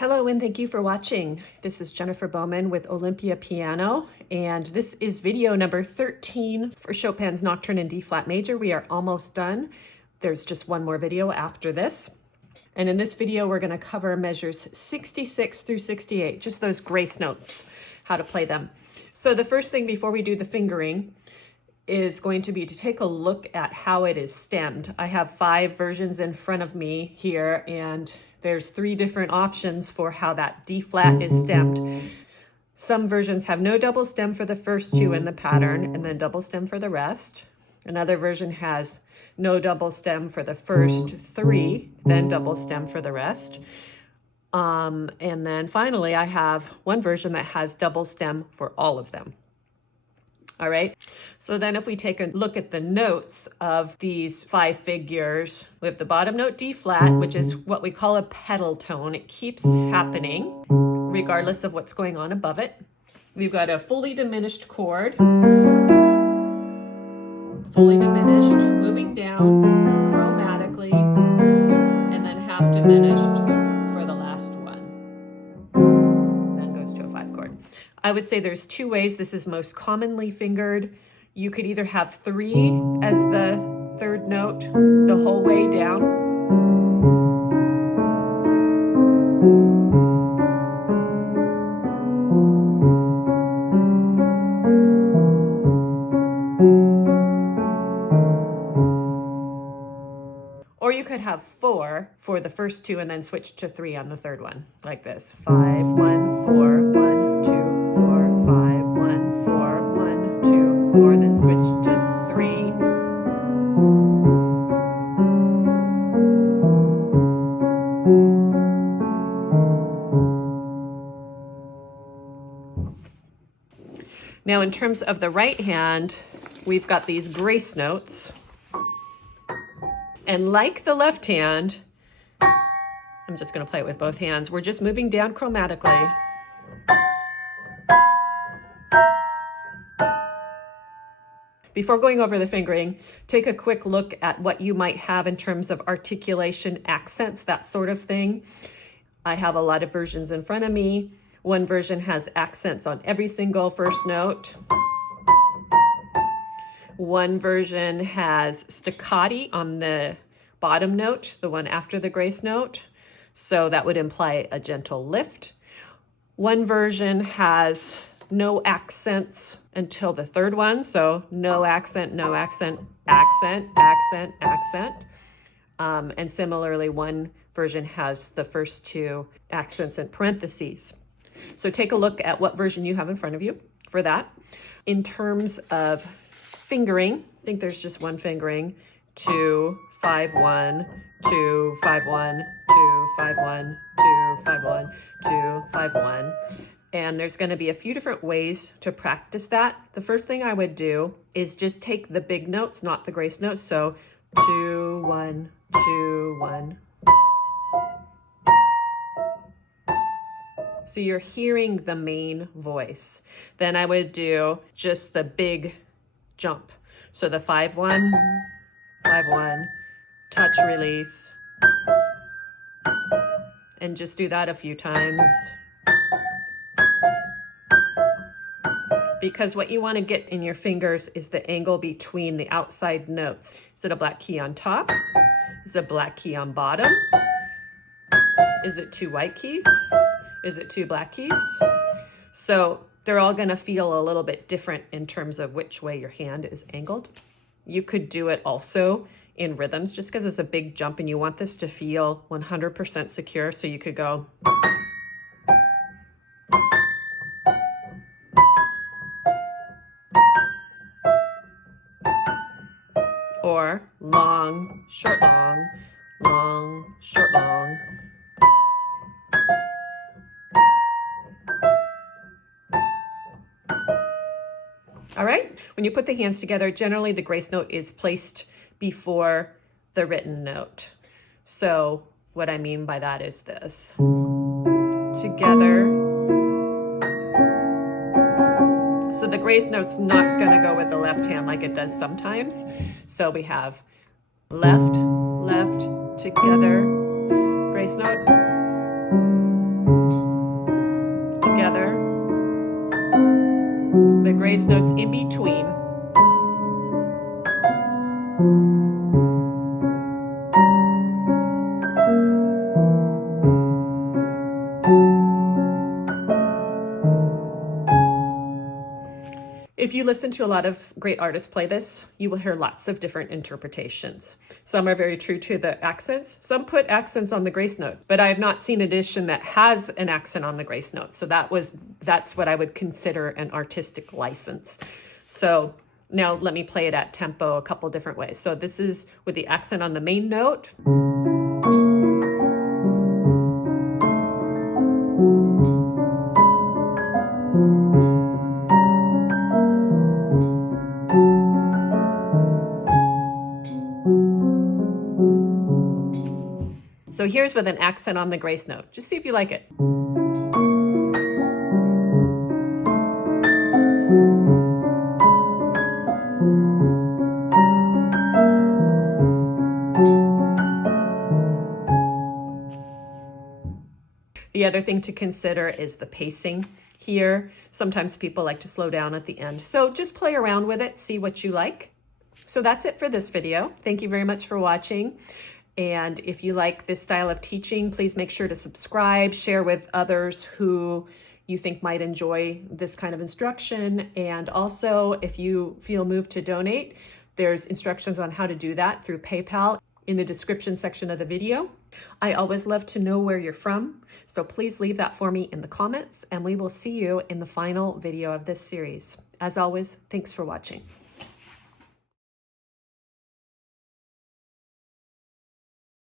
Hello and thank you for watching. This is Jennifer Bowman with Olympia Piano, and this is video number 13 for Chopin's Nocturne in D flat major. We are almost done. There's just one more video after this. And in this video, we're going to cover measures 66 through 68, just those grace notes, how to play them. So the first thing before we do the fingering is going to be to take a look at how it is stemmed. I have 5 versions in front of me here, and there's 3 different options for how that D flat is stemmed. Some versions have no double stem for the first 2 in the pattern and then double stem for the rest. Another version has no double stem for the first 3, then double stem for the rest. And then finally, I have one version that has double stem for all of them. All right, so then if we take a look at the notes of these 5 figures, we have the bottom note D flat, which is what we call a pedal tone. It keeps happening regardless of what's going on above it. We've got a fully diminished chord, fully diminished, moving down chromatically, and then half diminished for the last one. Then goes to a 5 chord. I would say there's 2 ways this is most commonly fingered. You could either have 3 as the 3rd note the whole way down, or you could have 4 for the first 2 and then switch to 3 on the 3rd one, like this. 5, 1, 4, 1, 2, 4, 5, 1, 4, 1, 2, 4, then switch to 3. Now in terms of the right hand, we've got these grace notes. And like the left hand, I'm just going to play it with both hands. We're just moving down chromatically. Before going over the fingering, take a quick look at what you might have in terms of articulation, accents, that sort of thing. I have a lot of versions in front of me. One version has accents on every single first note. One version has staccati on the bottom note, the one after the grace note. So that would imply a gentle lift. One version has no accents until the 3rd one. So no accent, no accent, accent, accent, accent. And similarly, one version has the first 2 accents in parentheses. So take a look at what version you have in front of you for that. In terms of fingering, I think there's just one fingering. 2, 5, 1, 2, 5, 1, 2, 5, 1, 2, 5, 1, 2, 5, 1. And there's going to be a few different ways to practice that. The first thing I would do is just take the big notes, not the grace notes. So 2, 1, 2, 1. So you're hearing the main voice. Then I would do just the big jump. So the 5, 1, 5, 1, touch, release. And just do that a few times. Because what you want to get in your fingers is the angle between the outside notes. Is it a black key on top? Is it a black key on bottom? Is it 2 white keys? Is it 2 black keys? So they're all going to feel a little bit different in terms of which way your hand is angled. You could do it also in rhythms just because it's a big jump and you want this to feel 100% secure. So you could go. Or long, short, long, long, short, long. All right, when you put the hands together, generally the grace note is placed before the written note. So what I mean by that is this. Together. So the grace note's not going to go with the left hand like it does sometimes. So we have left, left, together, grace note. the grace notes in between. If you listen to a lot of great artists play this, you will hear lots of different interpretations. Some are very true to the accents. Some put accents on the grace note, but I have not seen an edition that has an accent on the grace note. So that's what I would consider an artistic license. So now let me play it at tempo a couple different ways. So this is with the accent on the main note. So here's with an accent on the grace note. Just see if you like it. The other thing to consider is the pacing here. Sometimes people like to slow down at the end. So just play around with it, see what you like. So that's it for this video. Thank you very much for watching. And if you like this style of teaching, please make sure to subscribe, share with others who you think might enjoy this kind of instruction. And also, if you feel moved to donate, there's instructions on how to do that through PayPal in the description section of the video. I always love to know where you're from, so please leave that for me in the comments, and we will see you in the final video of this series. As always, thanks for watching.